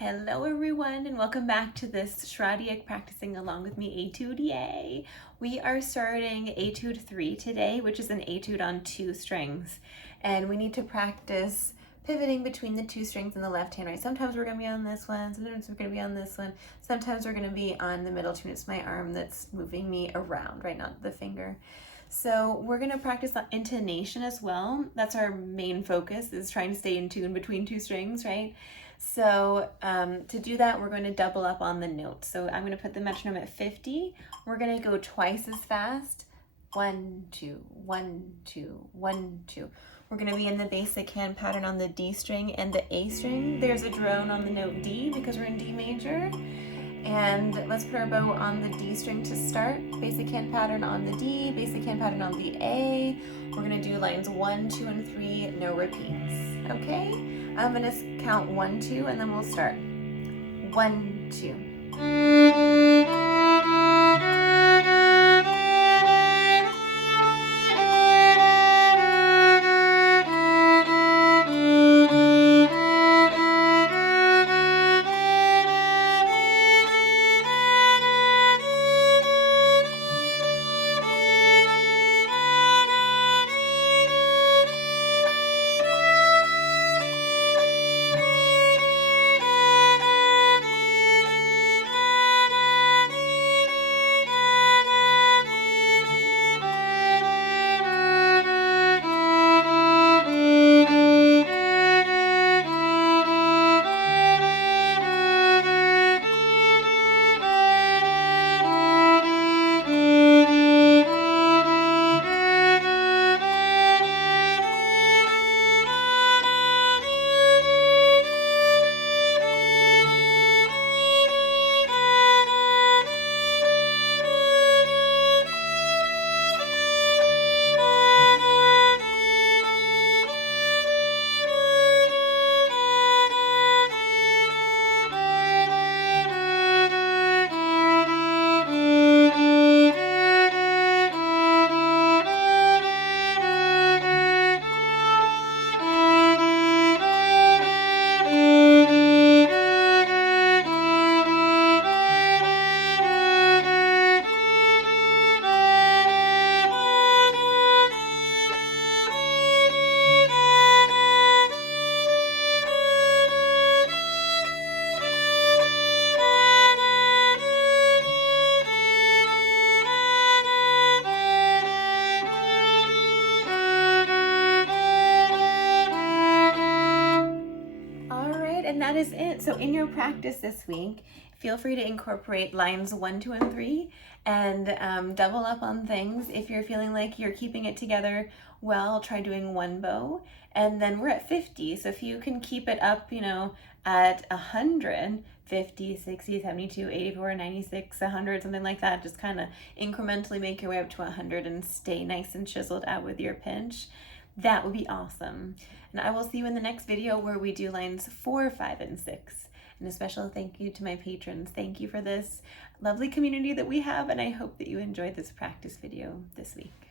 Hello everyone and welcome back to this Schradieck Practicing Along With Me Etude. Yay! We are starting Etude 3 today, which is an etude on 2 strings. And we need to practice pivoting between the 2 strings in the left hand, right? Sometimes we're going to be on this one, sometimes we're going to be on this one, sometimes we're going to be on the middle tune. It's my arm that's moving me around, right? Not the finger. So we're going to practice the intonation as well. That's our main focus, is trying to stay in tune between 2 strings, right? So to do that, we're going to double up on the notes. So I'm going to put the metronome at 50. We're going to go twice as fast. 1, 2, 1, 2, 1, 2. We're going to be in the basic hand pattern on the D string and the A string. There's a drone on the note D because we're in D major. And let's put our bow on the D string to start. Basic hand pattern on the D, basic hand pattern on the A. We're going to do lines 1, 2, and 3, no repeats. Okay? I'm going to count 1, 2, and then we'll start. 1, 2. And that is it. So in your practice this week, feel free to incorporate lines 1, 2, and 3 and double up on things. If you're feeling like you're keeping it together well, try doing one bow. And then we're at 50. So if you can keep it up, at 100, 50, 60, 72, 84, 96, 100, something like that, just kind of incrementally make your way up to 100 and stay nice and chiseled out with your pinch. That would be awesome. And I will see you in the next video where we do lines 4, 5, and 6. And a special thank you to my patrons. Thank you for this lovely community that we have, and I hope that you enjoyed this practice video this week.